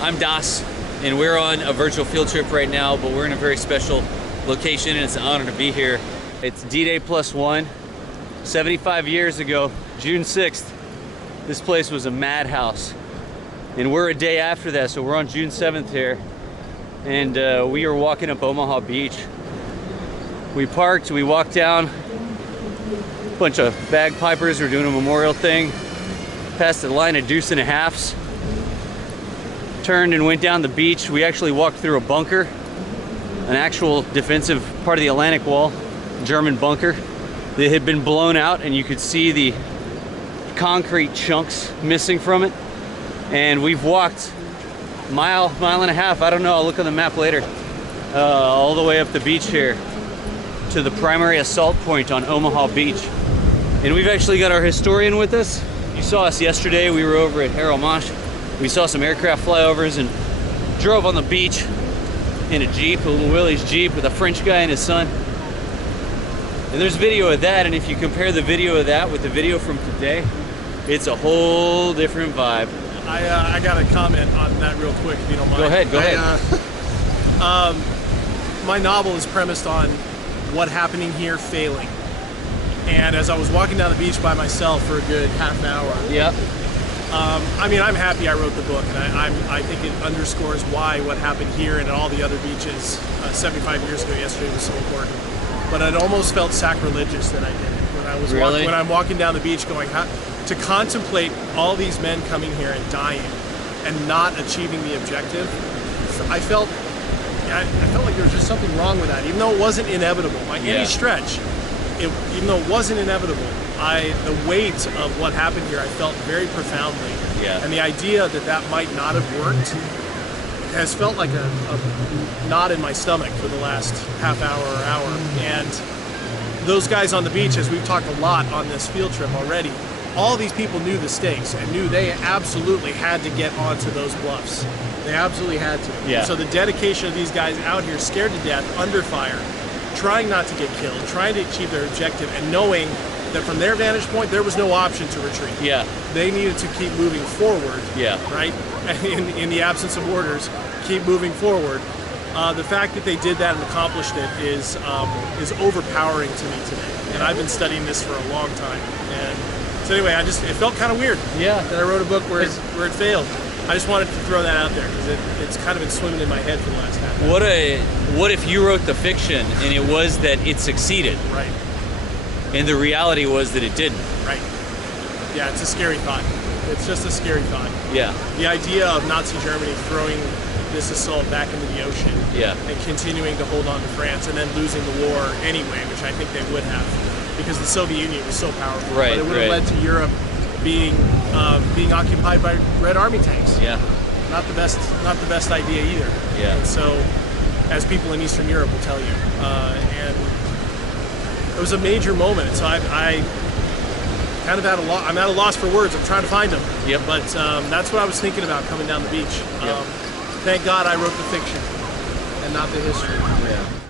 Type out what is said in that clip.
I'm Das, and we're on a virtual field trip right now, but we're in a very special location, and it's an honor to be here. It's D-Day +1. 75 years ago, June 6th, this place was a madhouse. And we're a day after that, so we're on June 7th here. And we are walking up Omaha Beach. We parked, we walked down, a bunch of bagpipers were doing a memorial thing, past a line of deuce and a halves, turned and went down the beach. We actually walked through a bunker, an actual defensive part of the Atlantic Wall, German bunker that had been blown out, and you could see the concrete chunks missing from it. And we've walked mile and a half, I don't know, I'll look on the map later, all the way up the beach here to the primary assault point on Omaha Beach. And we've actually got our historian with us. You saw us yesterday, we were over at Arromanches. We saw some aircraft flyovers and drove on the beach in a Jeep, a little Willie's Jeep with a French guy and his son. And there's video of that, and if you compare the video of that with the video from today, it's a whole different vibe. I got to comment on that real quick, if you don't mind. Go ahead, go ahead. My novel is premised on what happening here failing. And as I was walking down the beach by myself for a good half hour, Yeah. I mean, I'm happy I wrote the book, and I think it underscores why what happened here and at all the other beaches 75 years ago yesterday was so important. But it almost felt sacrilegious that I did it when I was Really? when I'm walking down the beach, going to contemplate all these men coming here and dying and not achieving the objective. I felt like there was just something wrong with that, even though it wasn't inevitable by any stretch. Even though it wasn't inevitable, the weight of what happened here, I felt very profoundly. Yeah. And the idea that that might not have worked has felt like a knot in my stomach for the last half hour or hour. And those guys on the beach, as we've talked a lot on this field trip already, all these people knew the stakes and knew they absolutely had to get onto those bluffs. They absolutely had to. Yeah. So the dedication of these guys out here, scared to death, under fire, trying not to get killed, trying to achieve their objective, and knowing that from their vantage point, there was no option to retreat. Yeah. They needed to keep moving forward. Yeah. Right? In the absence of orders, keep moving forward. The fact that they did that and accomplished it is overpowering to me today. And I've been studying this for a long time. And so anyway, it felt kind of weird. Yeah. That I wrote a book where it failed. I just wanted to throw that out there because it's kind of been swimming in my head for the last half hour. What if you wrote the fiction and it was that it succeeded? Right. And the reality was that it didn't. Right. Yeah, it's a scary thought. It's just a scary thought. Yeah. The idea of Nazi Germany throwing this assault back into the ocean and continuing to hold on to France and then losing the war anyway, which I think they would have, because the Soviet Union was so powerful. Right, but it would have led to Europe being occupied by Red Army tanks. Yeah. Not the best idea either. Yeah. And so, as people in Eastern Europe will tell you, and it was a major moment. So I kind of I'm at a loss for words. I'm trying to find them. Yep. But that's what I was thinking about coming down the beach. Yep. Thank God I wrote the fiction and not the history. Yeah.